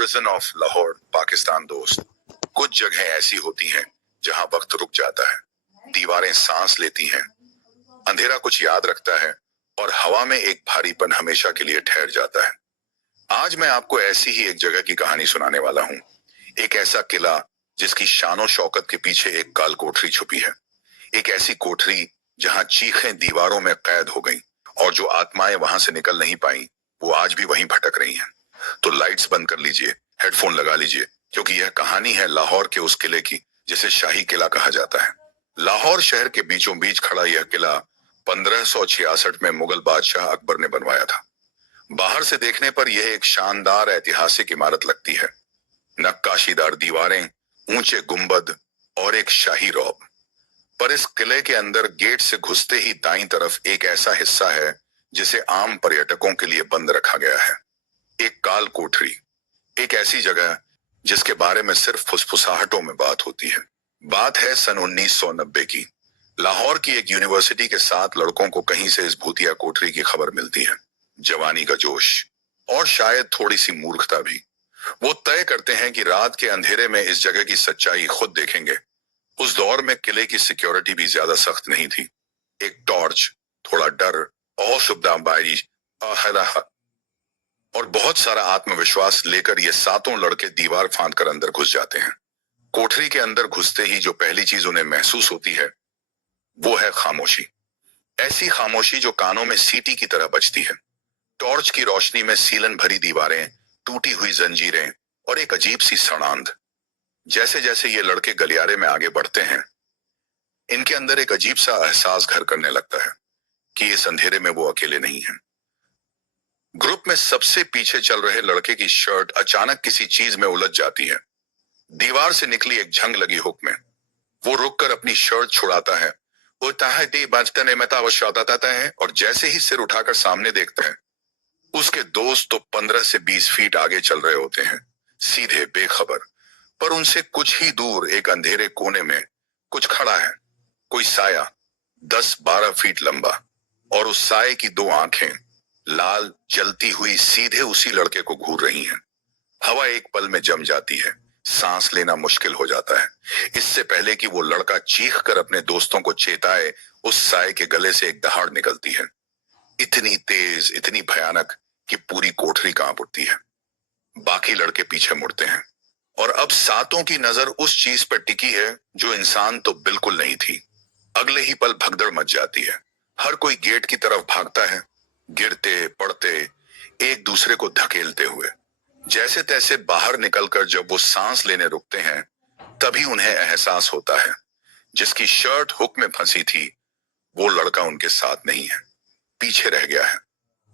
Prison of Lahore, Pakistan. दोस्त, कुछ जगहें ऐसी होती हैं जहां वक्त रुक जाता है, दीवारें सांस लेती हैं, अंधेरा कुछ याद रखता है और हवा में एक भारीपन हमेशा के लिए ठहर जाता है। आज मैं आपको ऐसी ही एक जगह की कहानी सुनाने वाला हूँ। एक ऐसा किला जिसकी शानो शौकत के पीछे एक काल कोठरी छुपी है। एक ऐसी कोठरी जहां चीखें दीवारों में कैद हो गईं और जो आत्माएं वहां से निकल नहीं पाई, वो आज भी वहीं भटक रही हैं। तो लाइट्स बंद कर लीजिए, हेडफोन लगा लीजिए, क्योंकि यह कहानी है लाहौर के उस किले की जिसे शाही किला कहा जाता है। लाहौर शहर के बीचों बीच खड़ा यह किला 1566 में मुगल बादशाह अकबर ने बनवाया था। बाहर से देखने पर यह एक शानदार ऐतिहासिक इमारत लगती है। नक्काशीदार दीवारें, ऊंचे गुंबद और एक शाही रौब। पर इस किले के अंदर गेट से घुसते ही दाईं तरफ एक ऐसा हिस्सा है जिसे आम पर्यटकों के लिए बंद रखा गया है। एक काल कोठरी, एक ऐसी जगह जिसके बारे में सिर्फ फुसफुसाहटों में बात होती है। बात है सन 1990 की। लाहौर की एक यूनिवर्सिटी के 7 लड़कों को कहीं से इस भूतिया कोठरी की खबर मिलती है। जवानी का जोश और शायद थोड़ी सी मूर्खता भी, वो तय करते हैं कि रात के अंधेरे में इस जगह की सच्चाई खुद देखेंगे। उस दौर में किले की सिक्योरिटी भी ज्यादा सख्त नहीं थी। एक टॉर्च, थोड़ा डर और शुभदाबाजी और बहुत सारा आत्मविश्वास लेकर ये 7 लड़के दीवार फांद कर अंदर घुस जाते हैं। कोठरी के अंदर घुसते ही जो पहली चीज उन्हें महसूस होती है वो है खामोशी। ऐसी खामोशी जो कानों में सीटी की तरह बजती है। टॉर्च की रोशनी में सीलन भरी दीवारें, टूटी हुई जंजीरें और एक अजीब सी सड़ांध। जैसे जैसे ये लड़के गलियारे में आगे बढ़ते हैं, इनके अंदर एक अजीब सा एहसास घर करने लगता है कि इस अंधेरे में वो अकेले नहीं हैं। ग्रुप में सबसे पीछे चल रहे लड़के की शर्ट अचानक किसी चीज में उलझ जाती है। दीवार से निकली एक झंग लगी हुक में वो रुककर अपनी शर्ट छुड़ाता है। और जैसे ही सिर उठाकर सामने देखते हैं, उसके दोस्त तो 15 से 20 फीट आगे चल रहे होते हैं, सीधे बेखबर। पर उनसे कुछ ही दूर एक अंधेरे कोने में कुछ खड़ा है, कोई साया 10-12 फीट लंबा, और उस साये की 2 आंखें लाल जलती हुई सीधे उसी लड़के को घूर रही हैं। हवा एक पल में जम जाती है, सांस लेना मुश्किल हो जाता है। इससे पहले कि वो लड़का चीख कर अपने दोस्तों को चेताए, उस साये के गले से एक दहाड़ निकलती है, इतनी तेज, इतनी भयानक कि पूरी कोठरी कांप उठती है। बाकी लड़के पीछे मुड़ते हैं और अब 7 की नजर उस चीज पर टिकी है जो इंसान तो बिल्कुल नहीं थी। अगले ही पल भगदड़ मच जाती है। हर कोई गेट की तरफ भागता है, गिरते पड़ते, एक दूसरे को धकेलते हुए। जैसे तैसे बाहर निकलकर जब वो सांस लेने रुकते हैं, तभी उन्हें एहसास होता है जिसकी शर्ट हुक में फंसी थी वो लड़का उनके साथ नहीं है, पीछे रह गया है,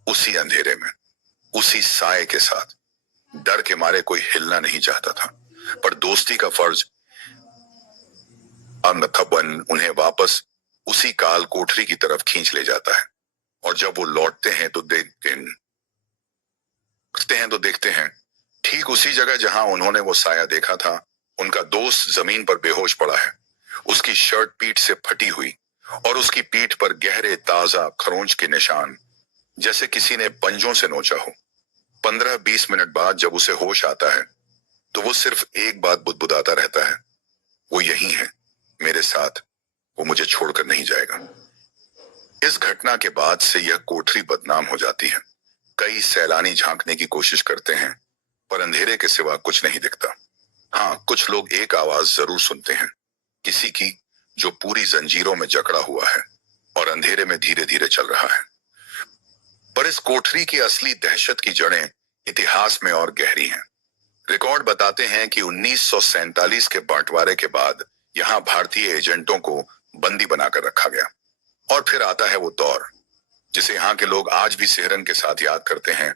उसी अंधेरे में, उसी साये के साथ। डर के मारे कोई हिलना नहीं चाहता था, पर दोस्ती का फर्ज उन्हें वापस उसी काल कोठरी की तरफ खींच ले जाता है। और जब वो लौटते हैं तो देखते हैं ठीक उसी जगह जहां उन्होंने वो साया देखा था, उनका दोस्त जमीन पर बेहोश पड़ा है। उसकी शर्ट पीठ से फटी हुई और उसकी पीठ पर गहरे ताजा खरोंच के निशान, जैसे किसी ने पंजों से नोचा हो। 15-20 मिनट बाद जब उसे होश आता है तो वो सिर्फ एक बात बुदबुदाता रहता है, वो यही है, मेरे साथ, वो मुझे छोड़कर नहीं जाएगा। इस घटना के बाद से यह कोठरी बदनाम हो जाती है। कई सैलानी झांकने की कोशिश करते हैं, पर अंधेरे के सिवा कुछ नहीं दिखता। हाँ, कुछ लोग एक आवाज जरूर सुनते हैं, किसी की जो पूरी जंजीरों में जकड़ा हुआ है और अंधेरे में धीरे धीरे चल रहा है। पर इस कोठरी की असली दहशत की जड़ें इतिहास में और गहरी हैं। रिकॉर्ड बताते हैं कि 1947 के बंटवारे के बाद यहाँ भारतीय एजेंटों को बंदी बनाकर रखा गया। और फिर आता है वो दौर जिसे यहाँ के लोग आज भी सिहरन के साथ याद करते हैं,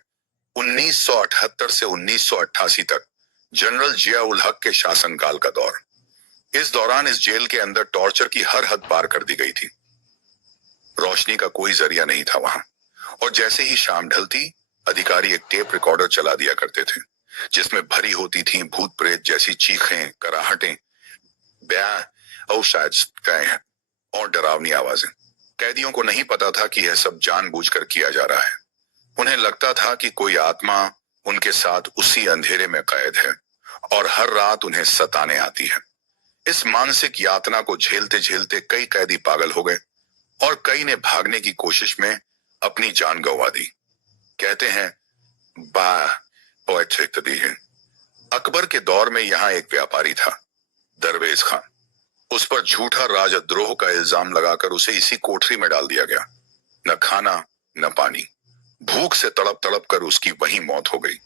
1978 से 1988 तक जनरल जिया उल हक के शासनकाल का दौर। इस दौरान इस जेल के अंदर टॉर्चर की हर हद पार कर दी गई थी। रोशनी का कोई जरिया नहीं था वहां, और जैसे ही शाम ढलती, अधिकारी एक टेप रिकॉर्डर चला दिया करते थे जिसमें भरी होती थी भूत प्रेत जैसी चीखें, कराहटें, ब्याह और शायद और डरावनी आवाजें। कैदियों को नहीं पता था कि यह सब जानबूझकर किया जा रहा है। उन्हें लगता था कि कोई आत्मा उनके साथ उसी अंधेरे में कैद है और हर रात उन्हें सताने आती है। इस मानसिक यातना को झेलते झेलते कई कैदी पागल हो गए और कई ने भागने की कोशिश में अपनी जान गंवा दी। कहते हैं बा पोएट्रिक तबीह। अकबर के दौर में यहाँ एक व्यापारी था, दरवेज खान। उस पर झूठा राजद्रोह का इल्जाम लगाकर उसे इसी कोठरी में डाल दिया गया। न खाना न पानी, भूख से तड़प तड़प कर उसकी वहीं मौत हो गई।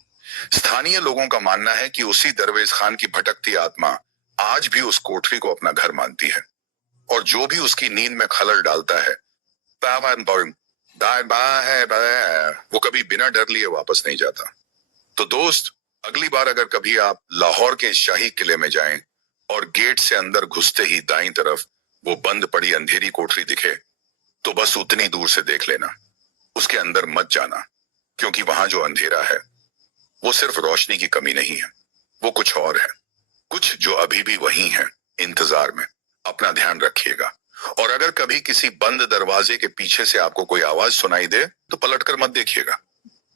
स्थानीय लोगों का मानना है कि उसी दरवेज खान की भटकती आत्मा आज भी उस कोठरी को अपना घर मानती है और जो भी उसकी नींद में खलल डालता है वो कभी बिना डर लिए वापस नहीं जाता। तो दोस्त, अगली बार अगर कभी आप लाहौर के शाही किले में जाएं और गेट से अंदर घुसते ही दाईं तरफ वो बंद पड़ी अंधेरी कोठरी दिखे, तो बस उतनी दूर से देख लेना, उसके अंदर मत जाना, क्योंकि वहां जो अंधेरा है वो सिर्फ रोशनी की कमी नहीं है, वो कुछ और है, कुछ जो अभी भी वहीं है, इंतजार में। अपना ध्यान रखिएगा और अगर कभी किसी बंद दरवाजे के पीछे से आपको कोई आवाज सुनाई दे तो पलटकर मत देखिएगा।